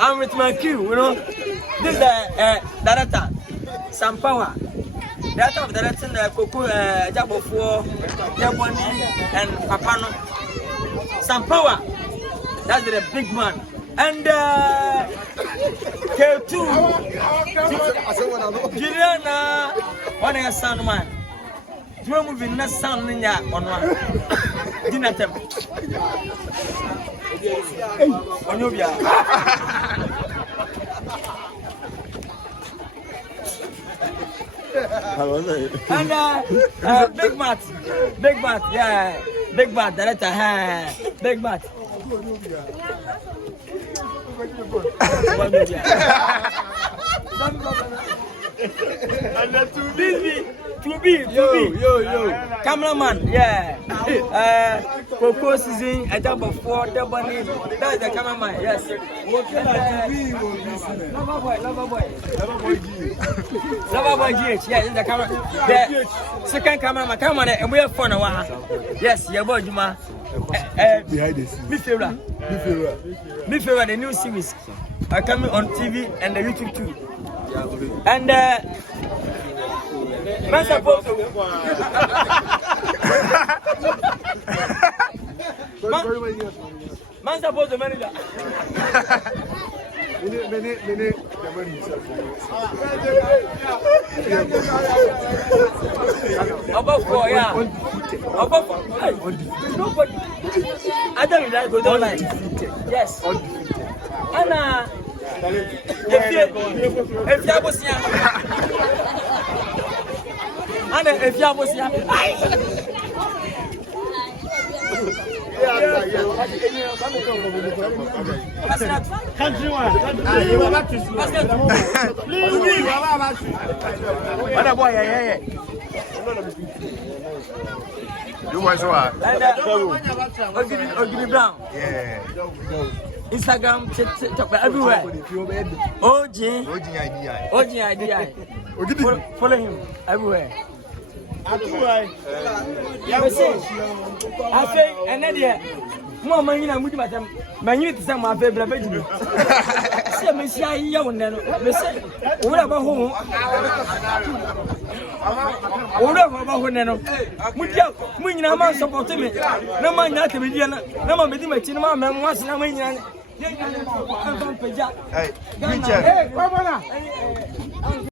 I'm with my crew, you know. This is the director, some power. Director of directing the Coco, Jabo for Jaboni and Papano. Some power. That's the big man. And K2, Juliana, one of your son, man. Two moving not sound in ya on one. Dinner temple. On your and Big Mat, yeah, Big Mat, director, Big Mat. And to be, cameraman, yeah. Coco season, a job of 4, the bunny, that's the cameraman, yes. Lover boy GH, yeah, the camera. The second cameraman, come on, and we have fun a while. Yes, your boy Juma. Behind the scenes. Me favorite, the new series are coming on TV and the YouTube too. And man supposed to man supposed to manage that. About 4, yeah. About 4. Nobody. I don't like go down like. Yes. And if you was here, and if you was here, country one. What boy? Yeah. You was what? Ogidi Brown. Yeah. Instagram, TikTok, everywhere. OG idea. Follow him everywhere. I say, and then more money than we do. My youth is my favorite baby. See, Messiah, young and what about home? When you are supporting me, no man, not to be no man, be my cinema, man, once in a minute. Hey,